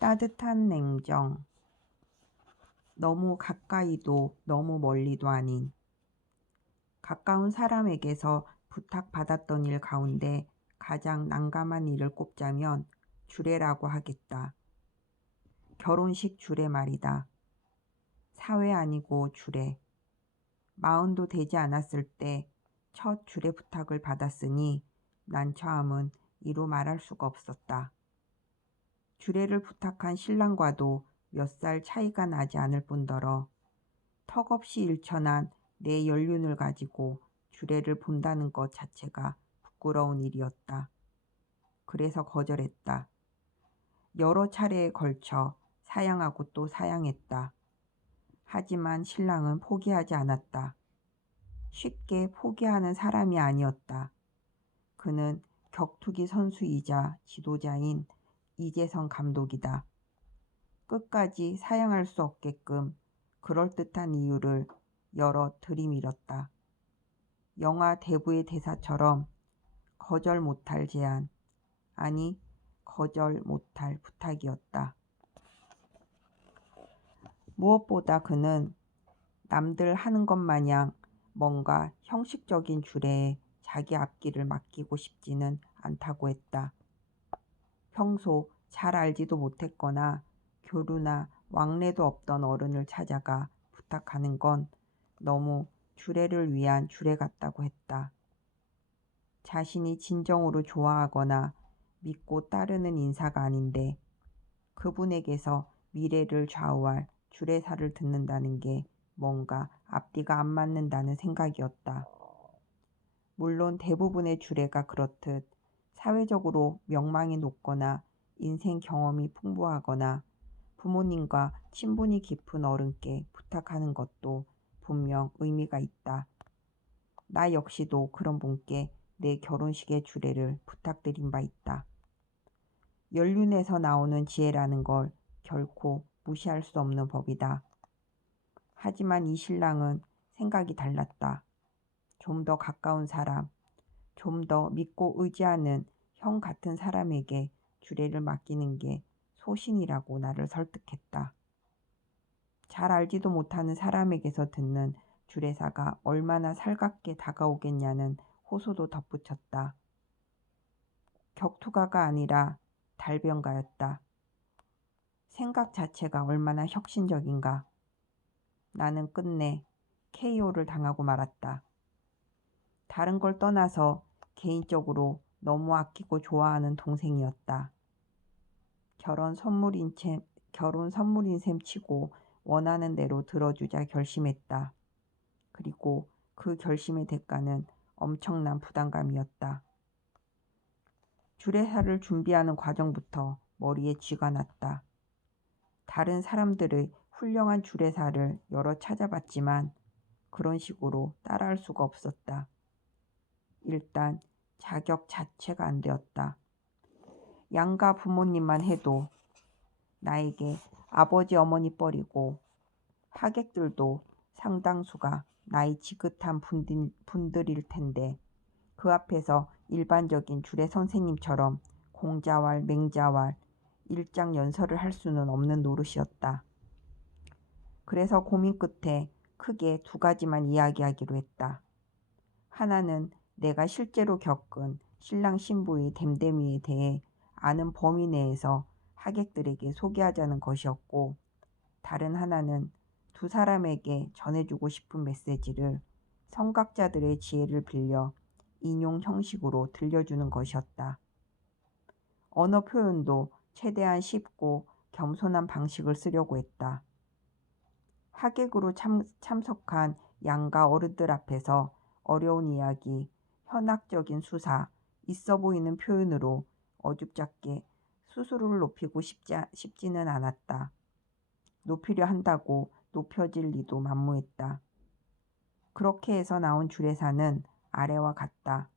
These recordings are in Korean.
따뜻한 냉정. 너무 가까이도 너무 멀리도 아닌. 가까운 사람에게서 부탁받았던 일 가운데 가장 난감한 일을 꼽자면 주례라고 하겠다. 결혼식 주례 말이다. 사회 아니고 주례. 40도 되지 않았을 때 첫 주례 부탁을 받았으니 난처함은 이루 말할 수가 없었다. 주례를 부탁한 신랑과도 몇 살 차이가 나지 않을 뿐더러 턱없이 일천한 내 연륜을 가지고 주례를 본다는 것 자체가 부끄러운 일이었다. 그래서 거절했다. 여러 차례에 걸쳐 사양하고 또 사양했다. 하지만 신랑은 포기하지 않았다. 쉽게 포기하는 사람이 아니었다. 그는 격투기 선수이자 지도자인 이재성 감독이다. 끝까지 사양할 수 없게끔 그럴듯한 이유를 여러 들이밀었다. 영화 대부의 대사처럼 거절 못할 제안, 아니 거절 못할 부탁이었다. 무엇보다 그는 남들 하는 것 마냥 뭔가 형식적인 주례에 자기 앞길을 맡기고 싶지는 않다고 했다. 평소 잘 알지도 못했거나 교류나 왕래도 없던 어른을 찾아가 부탁하는 건 너무 주례를 위한 주례 같다고 했다. 자신이 진정으로 좋아하거나 믿고 따르는 인사가 아닌데 그분에게서 미래를 좌우할 주례사를 듣는다는 게 뭔가 앞뒤가 안 맞는다는 생각이었다. 물론 대부분의 주례가 그렇듯 사회적으로 명망이 높거나 인생 경험이 풍부하거나 부모님과 친분이 깊은 어른께 부탁하는 것도 분명 의미가 있다. 나 역시도 그런 분께 내 결혼식의 주례를 부탁드린 바 있다. 연륜에서 나오는 지혜라는 걸 결코 무시할 수 없는 법이다. 하지만 이 신랑은 생각이 달랐다. 좀 더 가까운 사람, 좀 더 믿고 의지하는 형 같은 사람에게 주례를 맡기는 게 소신이라고 나를 설득했다. 잘 알지도 못하는 사람에게서 듣는 주례사가 얼마나 살갑게 다가오겠냐는 호소도 덧붙였다. 격투가가 아니라 달변가였다. 생각 자체가 얼마나 혁신적인가. 나는 끝내 KO를 당하고 말았다. 다른 걸 떠나서 개인적으로 너무 아끼고 좋아하는 동생이었다. 결혼 선물인 셈 치고 원하는 대로 들어주자 결심했다. 그리고 그 결심의 대가는 엄청난 부담감이었다. 주례사를 준비하는 과정부터 머리에 쥐가 났다. 다른 사람들의 훌륭한 주례사를 여러 찾아봤지만 그런 식으로 따라할 수가 없었다. 일단 자격 자체가 안 되었다. 양가 부모님만 해도 나에게 아버지 어머니 뻘이고 하객들도 상당수가 나이 지긋한 분들일 텐데 그 앞에서 일반적인 주례 선생님처럼 공자왈 맹자왈 일장 연설을 할 수는 없는 노릇이었다. 그래서 고민 끝에 크게 두 가지만 이야기하기로 했다. 하나는 내가 실제로 겪은 신랑 신부의 댐댐이에 대해 아는 범위 내에서 하객들에게 소개하자는 것이었고, 다른 하나는 두 사람에게 전해주고 싶은 메시지를 성각자들의 지혜를 빌려 인용 형식으로 들려주는 것이었다. 언어 표현도 최대한 쉽고 겸손한 방식을 쓰려고 했다. 하객으로 참석한 양가 어른들 앞에서 어려운 이야기, 현학적인 수사, 있어 보이는 표현으로 어줍잖게 수수료를 높이고 싶지는 않았다. 높이려 한다고 높여질 리도 만무했다. 그렇게 해서 나온 주례사는 아래와 같다.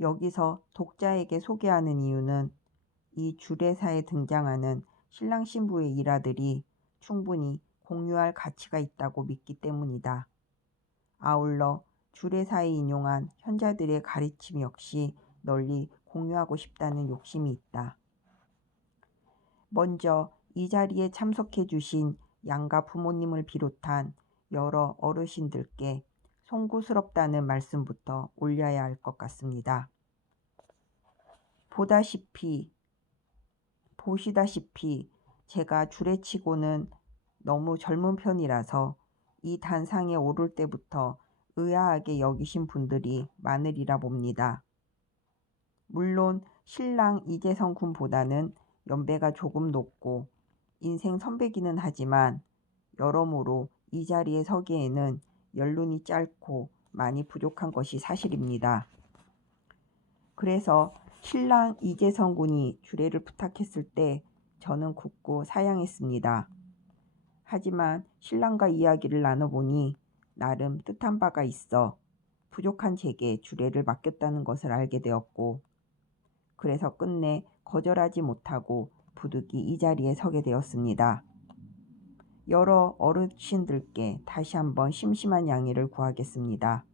여기서 독자에게 소개하는 이유는 이 주례사에 등장하는 신랑 신부의 일화들이 충분히 공유할 가치가 있다고 믿기 때문이다. 아울러 주례사에 인용한 현자들의 가르침 역시 널리 공유하고 싶다는 욕심이 있다. 먼저 이 자리에 참석해 주신 양가 부모님을 비롯한 여러 어르신들께 송구스럽다는 말씀부터 올려야 할 것 같습니다. 보시다시피 제가 주례치고는 너무 젊은 편이라서 이 단상에 오를 때부터 의아하게 여기신 분들이 많으리라 봅니다. 물론 신랑 이재성 군보다는 연배가 조금 높고 인생 선배기는 하지만 여러모로 이 자리에 서기에는 연륜이 짧고 많이 부족한 것이 사실입니다. 그래서 신랑 이재성 군이 주례를 부탁했을 때 저는 굳고 사양했습니다. 하지만 신랑과 이야기를 나눠보니 나름 뜻한 바가 있어 부족한 제게 주례를 맡겼다는 것을 알게 되었고, 그래서 끝내 거절하지 못하고 부득이 이 자리에 서게 되었습니다. 여러 어르신들께 다시 한번 심심한 양해를 구하겠습니다.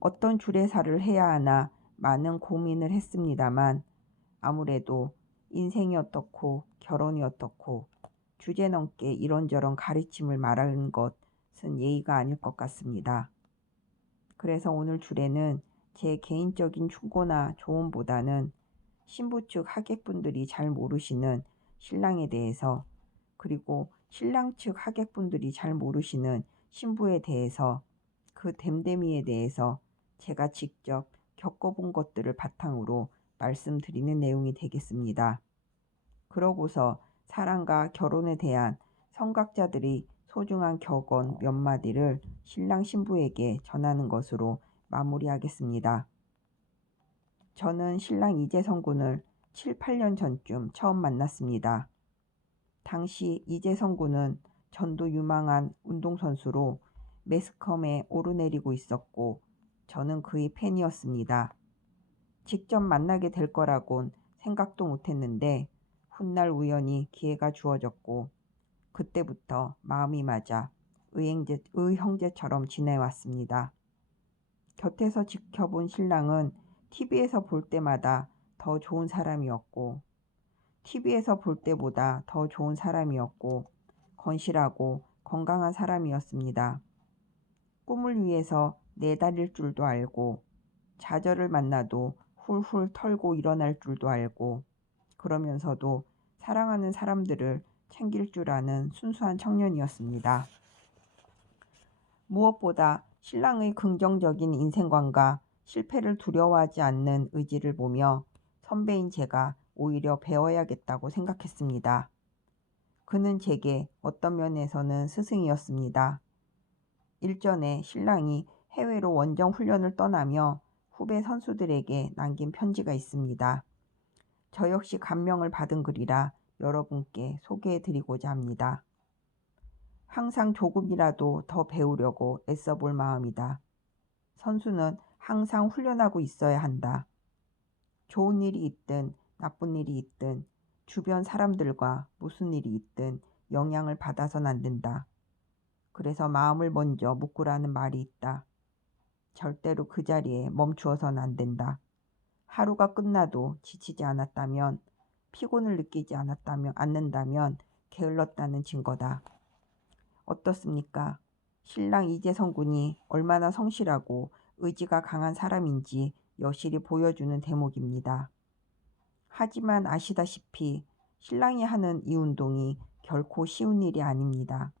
어떤 주례사를 해야 하나 많은 고민을 했습니다만 아무래도 인생이 어떻고 결혼이 어떻고 주제넘게 이런저런 가르침을 말하는 것은 예의가 아닐 것 같습니다. 그래서 오늘 주례는 제 개인적인 충고나 조언보다는 신부 측 하객분들이 잘 모르시는 신랑에 대해서, 그리고 신랑 측 하객분들이 잘 모르시는 신부에 대해서, 그 됨됨이에 대해서 제가 직접 겪어본 것들을 바탕으로 말씀드리는 내용이 되겠습니다. 그러고서 사랑과 결혼에 대한 성각자들이 소중한 격언 몇 마디를 신랑 신부에게 전하는 것으로 마무리하겠습니다. 저는 신랑 이재성 군을 7, 8년 전쯤 처음 만났습니다. 당시 이재성 군은 전도 유망한 운동선수로 매스컴에 오르내리고 있었고 저는 그의 팬이었습니다. 직접 만나게 될 거라곤 생각도 못했는데 훗날 우연히 기회가 주어졌고 그때부터 마음이 맞아 의형제처럼 지내왔습니다. 곁에서 지켜본 신랑은 TV에서 볼 때마다 더 좋은 사람이었고 TV에서 볼 때보다 더 좋은 사람이었고 건실하고 건강한 사람이었습니다. 꿈을 위해서 내달릴 줄도 알고 좌절을 만나도 훌훌 털고 일어날 줄도 알고 그러면서도 사랑하는 사람들을 챙길 줄 아는 순수한 청년이었습니다. 무엇보다 신랑의 긍정적인 인생관과 실패를 두려워하지 않는 의지를 보며 선배인 제가 오히려 배워야겠다고 생각했습니다. 그는 제게 어떤 면에서는 스승이었습니다. 일전에 신랑이 해외로 원정 훈련을 떠나며 후배 선수들에게 남긴 편지가 있습니다. 저 역시 감명을 받은 글이라 여러분께 소개해드리고자 합니다. 항상 조금이라도 더 배우려고 애써볼 마음이다. 선수는 항상 훈련하고 있어야 한다. 좋은 일이 있든 나쁜 일이 있든 주변 사람들과 무슨 일이 있든 영향을 받아선 안 된다. 그래서 마음을 먼저 묶으라는 말이 있다. 절대로 그 자리에 멈추어서는 안 된다. 하루가 끝나도 지치지 않았다면, 피곤을 느끼지 않는다면 게을렀다는 증거다. 어떻습니까? 신랑 이재성 군이 얼마나 성실하고 의지가 강한 사람인지 여실히 보여주는 대목입니다. 하지만 아시다시피 신랑이 하는 이 운동이 결코 쉬운 일이 아닙니다.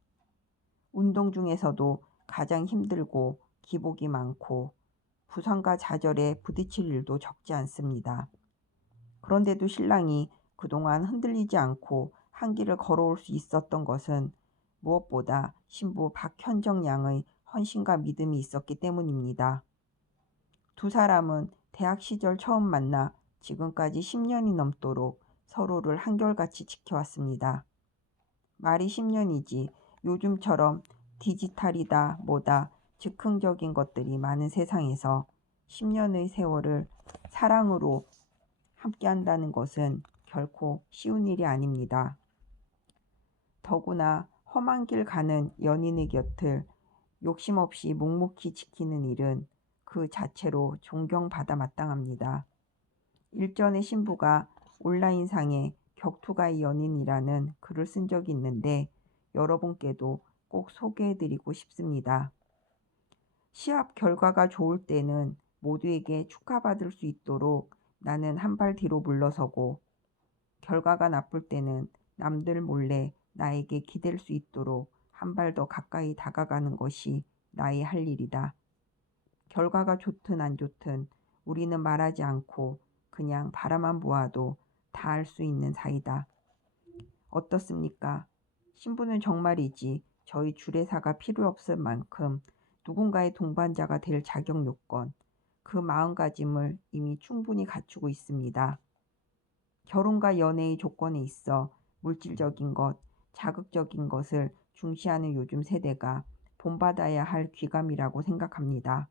운동 중에서도 가장 힘들고 기복이 많고 부상과 좌절에 부딪힐 일도 적지 않습니다. 그런데도 신랑이 그동안 흔들리지 않고 한 길을 걸어올 수 있었던 것은 무엇보다 신부 박현정 양의 헌신과 믿음이 있었기 때문입니다. 두 사람은 대학 시절 처음 만나 지금까지 10년이 넘도록 서로를 한결같이 지켜왔습니다. 말이 10년이지 요즘처럼 디지털이다 뭐다 즉흥적인 것들이 많은 세상에서 10년의 세월을 사랑으로 함께한다는 것은 결코 쉬운 일이 아닙니다. 더구나 험한 길 가는 연인의 곁을 욕심 없이 묵묵히 지키는 일은 그 자체로 존경받아 마땅합니다. 일전에 신부가 온라인상에 격투가의 연인이라는 글을 쓴 적이 있는데 여러분께도 꼭 소개해드리고 싶습니다. 시합 결과가 좋을 때는 모두에게 축하받을 수 있도록 나는 한 발 뒤로 물러서고, 결과가 나쁠 때는 남들 몰래 나에게 기댈 수 있도록 한 발 더 가까이 다가가는 것이 나의 할 일이다. 결과가 좋든 안 좋든 우리는 말하지 않고 그냥 바라만 보아도 다 알 수 있는 사이다. 어떻습니까? 신부는 정말이지 저희 주례사가 필요 없을 만큼 누군가의 동반자가 될 자격 요건, 그 마음가짐을 이미 충분히 갖추고 있습니다. 결혼과 연애의 조건에 있어 물질적인 것, 자극적인 것을 중시하는 요즘 세대가 본받아야 할 귀감이라고 생각합니다.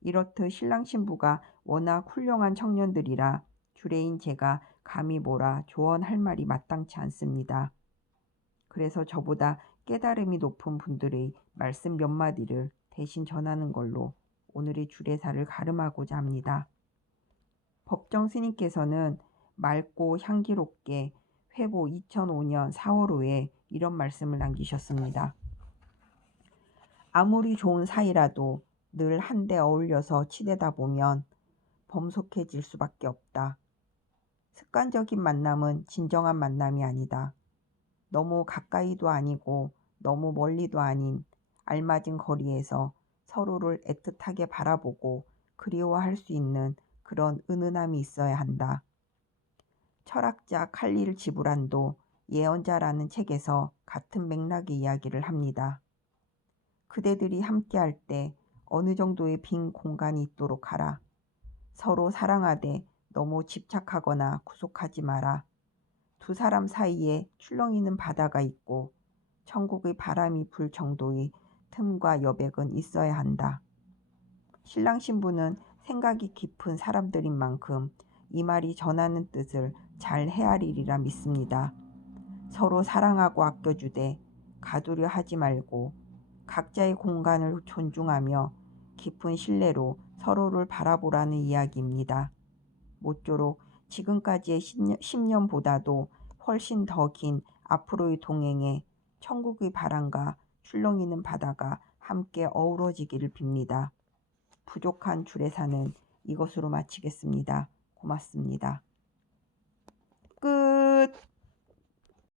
이렇듯 신랑 신부가 워낙 훌륭한 청년들이라 주례인 제가 감히 뭐라 조언할 말이 마땅치 않습니다. 그래서 저보다 깨달음이 높은 분들의 말씀 몇 마디를 대신 전하는 걸로 오늘의 주례사를 가름하고자 합니다. 법정 스님께서는 맑고 향기롭게 회보 2005년 4월호에 이런 말씀을 남기셨습니다. 아무리 좋은 사이라도 늘 한데 어울려서 치대다 보면 범속해질 수밖에 없다. 습관적인 만남은 진정한 만남이 아니다. 너무 가까이도 아니고 너무 멀리도 아닌 알맞은 거리에서 서로를 애틋하게 바라보고 그리워할 수 있는 그런 은은함이 있어야 한다. 철학자 칼릴 지브란도 예언자라는 책에서 같은 맥락의 이야기를 합니다. 그대들이 함께할 때 어느 정도의 빈 공간이 있도록 하라. 서로 사랑하되 너무 집착하거나 구속하지 마라. 두 사람 사이에 출렁이는 바다가 있고 천국의 바람이 불 정도의 틈과 여백은 있어야 한다. 신랑 신부는 생각이 깊은 사람들인 만큼 이 말이 전하는 뜻을 잘 헤아리리라 믿습니다. 서로 사랑하고 아껴주되 가두려 하지 말고 각자의 공간을 존중하며 깊은 신뢰로 서로를 바라보라는 이야기입니다. 모쪼록 지금까지의 10년보다도 훨씬 더 긴 앞으로의 동행에 천국의 바람과 출렁이는 바다가 함께 어우러지기를 빕니다. 부족한 주례사는 이것으로 마치겠습니다. 고맙습니다. 끝.